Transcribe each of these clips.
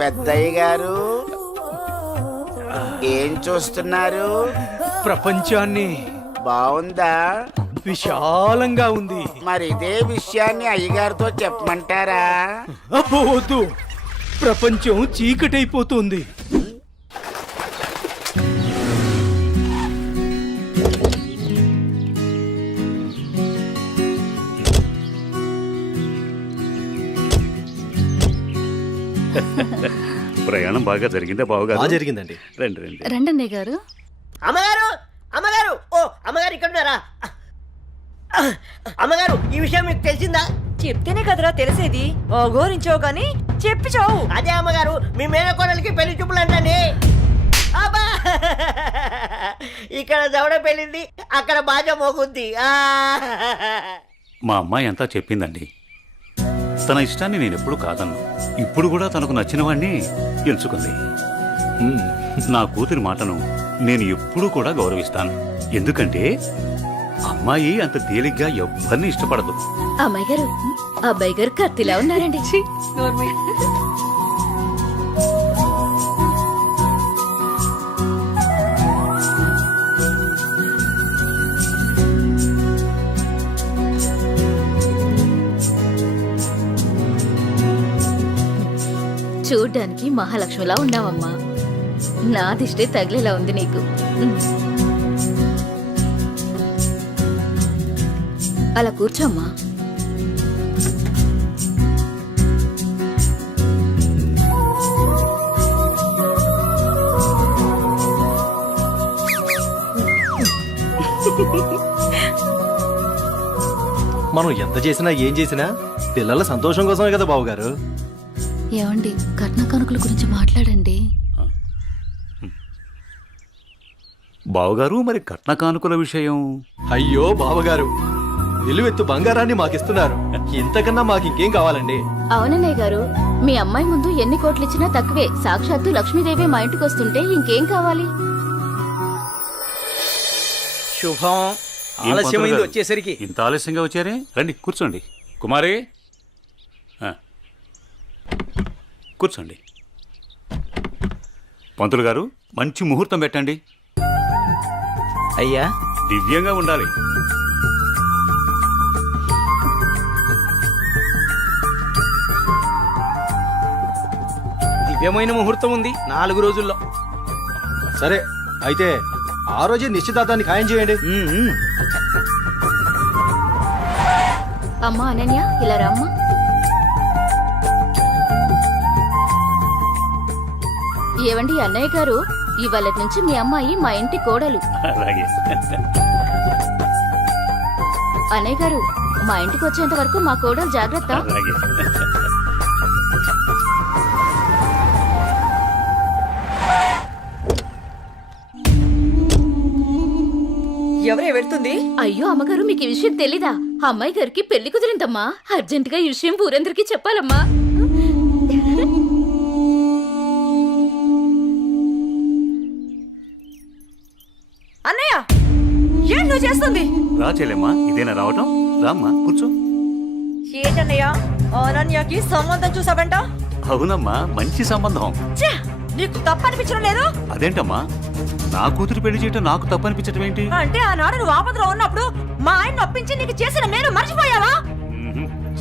పెద్దయ్య గారు ఏం చూస్తున్నారు? ప్రపంచాన్ని. బాగుందా? విశాలంగా ఉంది. మరి ఇదే విషయాన్ని అయ్యగారితో చెప్పమంటారా? అబ్బో వద్దు, ప్రపంచం చీకటైపోతుంది. ప్రయాణం బాగా జరిగిందా బావగారు? జరిగిందండి. రండి రండి. రండి గారు. అమ్మగారు, అమ్మగారు, ఓ అమ్మగారు ఇక్కడ ఉన్నారా? అమ్మగారు, ఈ విషయం మీకు తెలిసిందా? చెప్తేనే కదరా తెలిసేది. గోరించావు గాని చెప్పి చావు. అదే అమ్మగారు, మీ మేనకోడలికి పెళ్లి చూపులు అంటండి. అబ్బా, ఇక్కడ దవడ పెళ్ళింది, అక్కడ బాజా మోగుద్ది. మా అమ్మాయి అంతా చెప్పిందండి. తన ఇష్టాన్ని నేను ఎప్పుడు కాదన్ను. ఇప్పుడు కూడా తనకు నచ్చిన వాడిని ఎంచుకుంది. నా కూతురి మాటను నేను ఎప్పుడూ కూడా గౌరవిస్తాను. ఎందుకంటే అమ్మాయి అంత తేలిగ్గా ఎవ్వరిని ఇష్టపడదు. అమ్మాయి గారు, అబ్బాయి గారు కత్తిలా ఉన్నారండి. చూడ్డానికి మహాలక్ష్మిలా ఉన్నావమ్మా. నా దిష్టే తగిలేలా ఉంది నీకు. అలా కూర్చోమ్మా. మనం ఎంత చేసినా ఏం చేసినా పిల్లల సంతోషం కోసమే కదా బావగారు. ఏమండి, కట్న కానుకల గురించి మాట్లాడండి. బావగారు, మరి కట్న కానుకల విషయం? అయ్యో బావగారు, నిలువెత్తు బంగారాన్ని మాకిస్తున్నారు. ఇంతకన్నా మాకు ఇంకేం కావాలండి? అవునన్నయ్య గారు, మీ అమ్మాయి ముందు ఎన్ని కోట్లు ఇచ్చినా తక్కువే. సాక్షాత్తు లక్ష్మీదేవి మా ఇంటికి వస్తుంటే ఇంకేం కావాలి? శుభం. ఆలస్యమైంది వచ్చేసరికి. ఇంత ఆలస్యంగా వచ్చారే? రండి కూర్చోండి. కుమారి కూర్చోండి. పంతులు గారు, మంచి ముహూర్తం పెట్టండి. అయ్యా, దివ్యంగా ఉండాలి. దివ్యమైన ముహూర్తం ఉంది 4 రోజుల్లో. సరే అయితే ఆ రోజే నిశ్చితార్థాన్ని ఖాయం చేయండి. అమ్మా అనన్య, ఇలా రామ్మా. ఏవండి అన్నయ్య గారు, ఇవాళ నుంచి మీ అమ్మాయి మా ఇంటి కోడలు. అలాగే. అన్నయ్య గారు, మా ఇంటికి వచ్చేంత వరకు మా కోడలు జాగ్రత్త. అలాగే. ఎవరే వెళ్తుంది? అయ్యో అమ్మగారు, మీకు ఈ విషయం తెలీదా? అమ్మాయి గారికి పెళ్లి కుదిరిందమ్మా. అర్జెంటుగా ఈ విషయం ఊరందరికీ చెప్పాలమ్మా. అన్నయ్య, ఏం నువ్వు చేస్తుంది? రా చెల్లెమ్మా, ఇదేనా రావటం? రామ్మా కూర్చో. ఏంటన్నయ్య, అనన్యకి సంబంధం చూసావంట? అవునమ్మా, మంచి సంబంధం. ఛే, నీకు తప్పనిపించడం లేదు? అదేంటమ్మా, నా కూతురు పెళ్లి చేయటం నాకు తప్పనిపించటం ఏంటి? అంటే ఆనాడు నువ్వు ఆపదలో ఉన్నప్పుడు మా ఆయన ఒప్పించి నీకు చేసిన మేలు మర్చిపోయావా?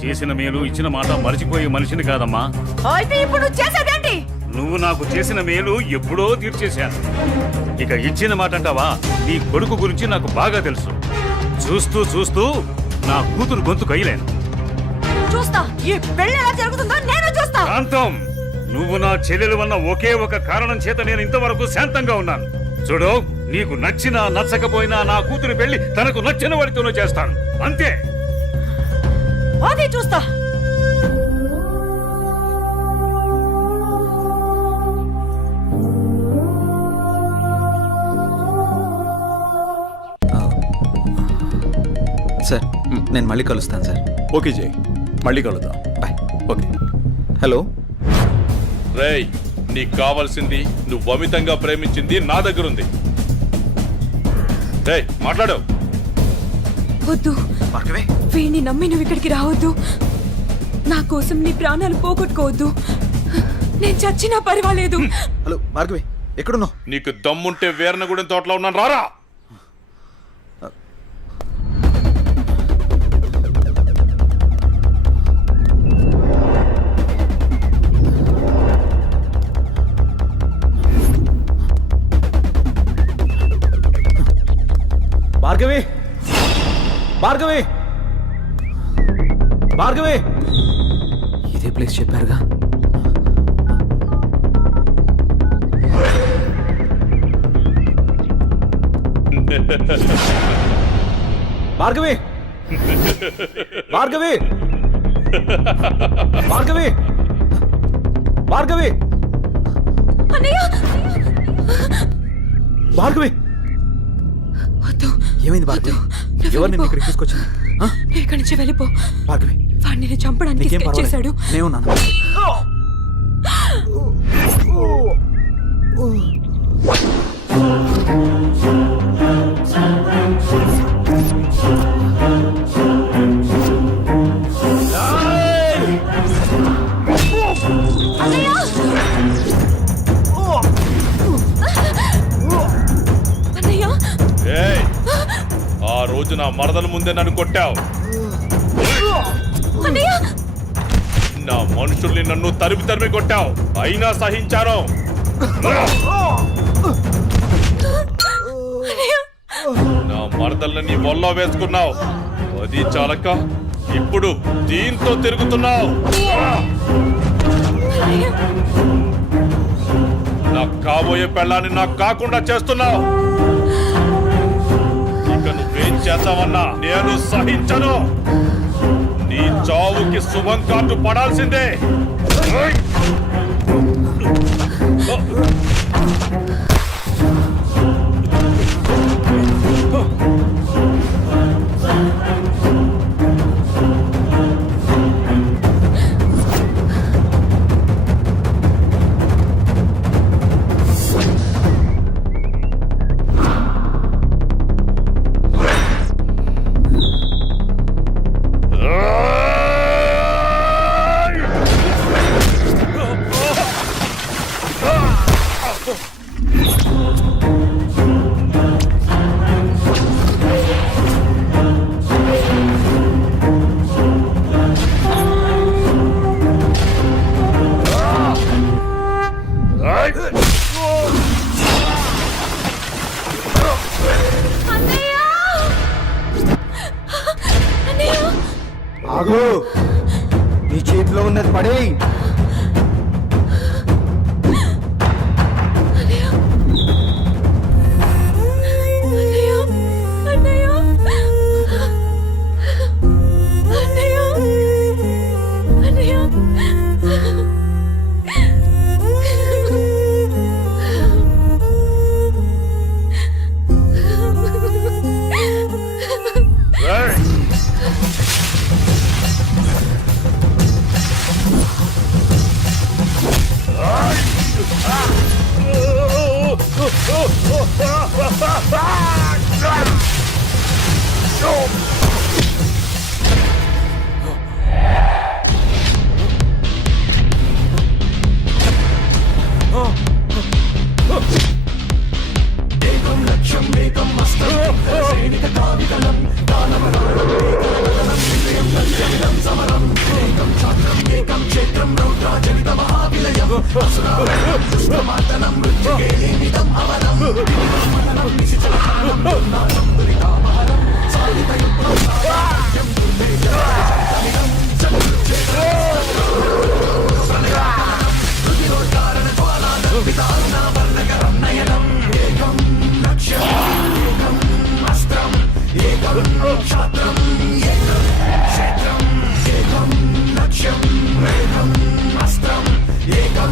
చేసిన మేలు ఇచ్చిన మాట మర్చిపోయే మనిషిని కాదమ్మా. అయితే ఇప్పుడు నువ్వు చేసేదేంటి? నువ్వు నాకు చేసిన మేలు ఎప్పుడో తీర్చేశాను. ఇక ఇచ్చిన మాట అంటావా? నీ కొడుకు గురించి నాకు బాగా తెలుసు. చూస్తూ చూస్తూ నా కూతురు గొంతు కయ్యలేను. చూస్తా, ఈ పెళ్లి ఎలా జరుగుతుందో నేను చూస్తా. శాంతం, నువ్వు నా చెల్లెలు వల్ల ఒకే ఒక కారణం చేత నేను ఇంతవరకు శాంతంగా ఉన్నాను. చూడు, నీకు నచ్చినా నచ్చకపోయినా నా కూతురు పెళ్లి తనకు నచ్చిన వాడితోనూ చేస్తాను, అంతే. అది చూస్తా. సార్, నేను మళ్ళీ కలుస్తాను సార్. ఓకే జై, మళ్ళీ కలుద్దాం. బాయ్. ఓకే. హలో. రేయ్, నీకు కావాల్సింది నువ్వు అమితంగా ప్రేమించింది నా దగ్గర ఉంది. రేయ్, మాట్లాడు. వద్దు, వీణ్ణి నమ్మి నువ్వు ఇక్కడికి రావద్దు. నా కోసం నీ ప్రాణాలు పోగొట్టుకోవద్దు. నేను చచ్చినా పర్వాలేదు. హలో భార్గవి, ఎక్కడున్నావు? నీకు దమ్ముంటే వీరనగూడెం తోటలో ఉన్నాను, రారా. భార్గవి, భార్గవి, భార్గవి. ఇదే ప్లేస్ చెప్పారుగా. భార్గవి, భార్గవి, భార్గవి, భార్గవి, భార్గవి. వద్దు, ఏమైంది భార్గవి? నువ్వు ఎవరు నిన్ను వెళ్ళిపో. ఇక్కడికి తీసుకొచ్చింది? నువ్వు ఇక్కడి నుంచి వెళ్ళిపో. భార్గవి, వాడిని నేను చంపడానికి నీకేం స్కెచ్ చేశాడు. పర్వాలేదు, నేను ఉన్నాను. అన్నయ్య, ఏయ్, ఆ రోజు నా మరదల ముందే నన్ను కొట్టావు. అన్నయ్య, నా మనుషుల్ని నన్ను తరిమి తరిమి కొట్టావు, అయినా సహించాను. నా మరదల్ని నీ వల్ల వేసుకున్నావు, అది చాలక ఇప్పుడు దీంతో తిరుగుతున్నావు. నాకు కాబోయే పెళ్ళాన్ని నాకు కాకుండా చేస్తున్నావు. ఇక నువ్వేం చేద్దామన్నా నేను సహించను. నీ చావుకి శుభం కార్డు పడాల్సిందే. ఆగు, నీ చేతిలో ఉన్నది పడేయ్. ఏకం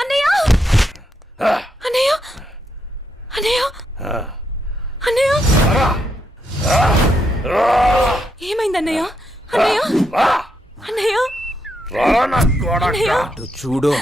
అన్నయ్య అన్నయ్య అన్నయ్య అన్నయ్య ఏమైంది అన్నయ్య అన్నయ్య అన్నయ్య అన్నయ్య అటు చూడు.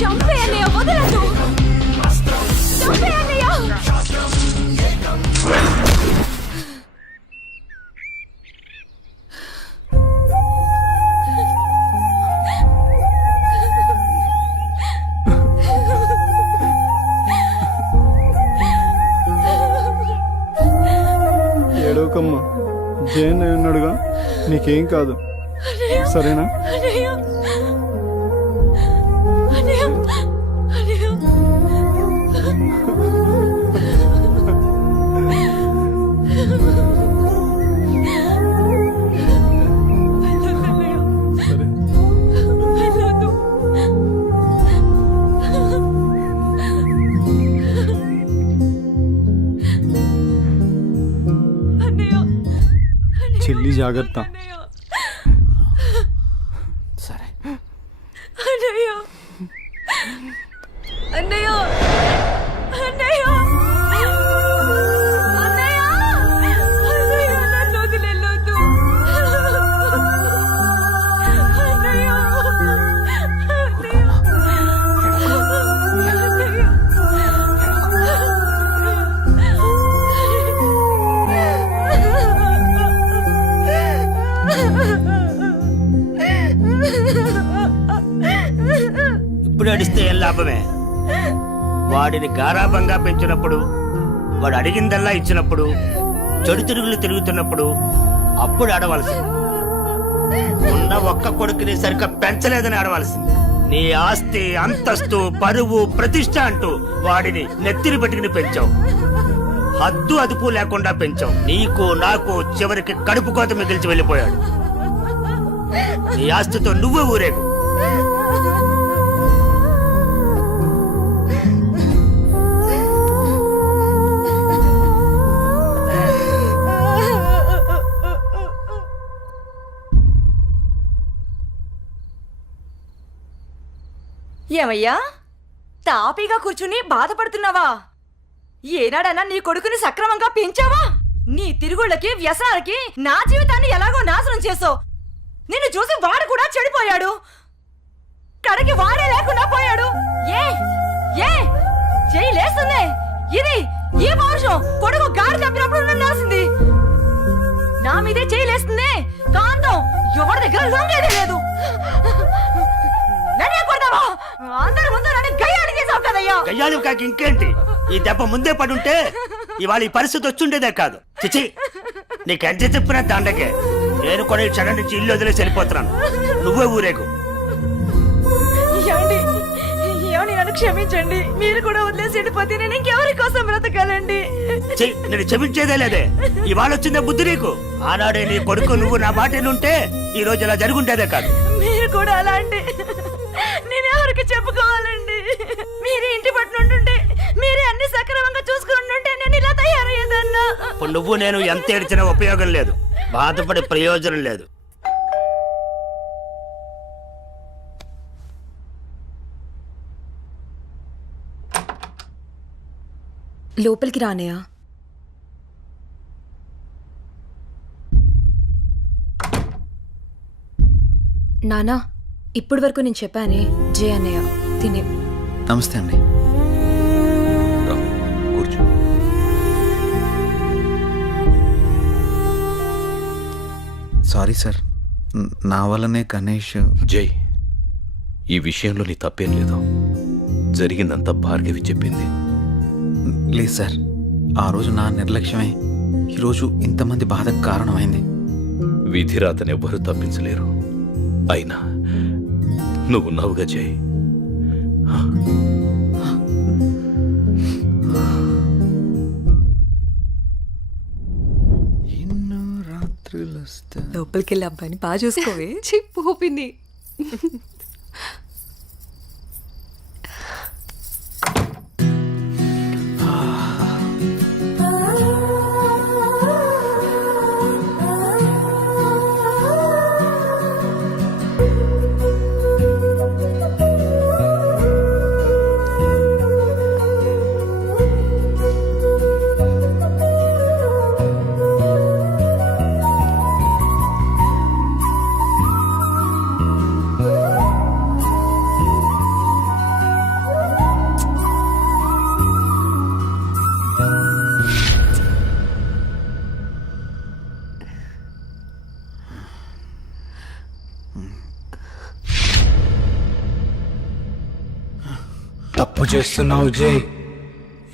చంపే అన్నయ్య వదలదు చంపే అన్నయ్య ఏడవకమ్మా జయన్ ఉన్నాడుగా, నీకేం కాదు, సరేనా? అన్నయ్య అన్నయ్య అన్నయ్య సరే. వెళ్ళొద్దు. అన్నయ్య చెల్లి జాగ్రత్త. అన్నయ్య సరే. అన్నయ్య అన్నయ్య అన్నయ్య అన్నయ్య అన్నయ్య నన్ను వదిలేయొద్దు. అన్నయ్య ఇప్పుడు అడిస్తే ఏం లాభమే? వాడిని గారాబంగా పెంచినప్పుడు, వాడు అడిగిందల్లా ఇచ్చినప్పుడు, చెడు తిరుగులు తిరుగుతున్నప్పుడు అప్పుడు ఆడవలసింది. ఉన్న ఒక్క కొడుకుని సరిగ్గా పెంచలేదని ఆడవలసింది. నీ ఆస్తి, అంతస్తు, పరువు, ప్రతిష్ట అంటూ వాడిని నెత్తిని పెట్టుకుని పెంచావు. హద్దు అదుపు లేకుండా పెంచావు. నీకు నాకు చివరికి కడుపు కోత మిగిల్చి వెళ్ళిపోయాడు. నీ ఆస్తితో నువ్వే ఊరేగు. ఏమయ్యా తాపీగా కూర్చుని బాధపడుతున్నావా? ఏనాడన్నా నీ కొడుకుని సక్రమంగా పెంచావా? నీ తిరుగుళ్ళకి వ్యసనాలకి నా జీవితాన్ని ఎలాగో నాశనం చేసావు. నిన్ను చూసి వాడు కూడా చెడిపోయాడు. కడకి వాడే లేకుండా పోయాడు. ఏ ఏ చెయ్యి లేస్తుంది. ఇది ఈ పౌరుషం కొడుకు గాడి తప్పినప్పుడు ఉండాల్సింది. నా మీదే చెయ్యి లేస్తుంది. కాంతం ఎవరి దగ్గర లొంగేది లేదు. నన్నే కొడతావా? అందరి ముందు నన్ను గయ్యాడి చేసావు కదయ్యా. గయ్యాలు కాక ఇంకేంటి? ఈ దెబ్బ ముందే పడుంటే ఇవాళ ఈ పరిస్థితి వచ్చుండేదే కాదు. చిచి, నీకెంత చెప్పినా దండకే. నేను కూడా ఈ క్షణం నుంచి ఇల్లు వదిలేసి వెళ్ళిపోతున్నాను. నువ్వే ఊరేగు. ఏమండి ఏమని నన్ను క్షమించండి. మీరు కూడా వదిలేసి వెళ్ళిపోతే నేను ఇంకెవరి కోసం బ్రతకాలండి? నేను క్షమించేదే లేదే. ఇవాళ వచ్చిందే బుద్ధి నీకు. ఆనాడే నీ కొడుకు నువ్వు నా మాట ఉంటే ఈ రోజు ఇలా జరుగుంటేదే కాదు. మీరు కూడా అలా అంటే నేను ఎవరికి చెప్పుకోవాలండి? మీరే ఇంటి పట్టునుంటుంటే, మీరే అన్ని సక్రమంగా చూసుకుంటుంటే నేను ఇలా తయారయ్యేదన్నా. ఇప్పుడు నువ్వు నేను ఎంత ఏడ్చినా ఉపయోగం లేదు. బాధపడే ప్రయోజనం లేదు. లోపలికి రానయ్యా. నానా, ఇప్పటి వరకు నేను చెప్పానే జయ అన్నయ్య తినే. నమస్తే అండి. సారీ సార్, నా వల్లనే గణేష్. జై, ఈ విషయంలో నీ తప్పేం లేదు. జరిగిందంతా భార్గవి చెప్పింది. లేదు సార్, ఆ రోజు నా నిర్లక్ష్యమే ఈరోజు ఇంతమంది బాధకు కారణమైంది. విధిరాతనెవ్వరూ తప్పించలేరు. అయినా నువ్వున్నావుగా జై. ఎన్నో రాత్రులు వస్తా. లోపలికి వెళ్ళి అబ్బాయిని బాగా చూసుకోవే. చిప్పుపింది. తప్పు చేస్తున్నావు జై.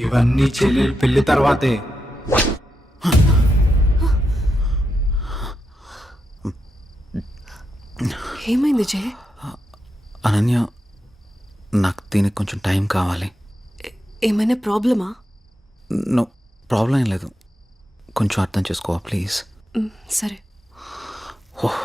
ఇవన్నీ చెల్లెలు పెళ్లి తర్వాతే. ఏమైంది జై? అనన్య, నాకు దీనికి కొంచెం టైం కావాలి. ఏమైనా ప్రాబ్లమా? నో ప్రాబ్లం ఏం లేదు, కొంచెం అర్థం చేసుకోవా ప్లీజ్. సరే. ఓహ్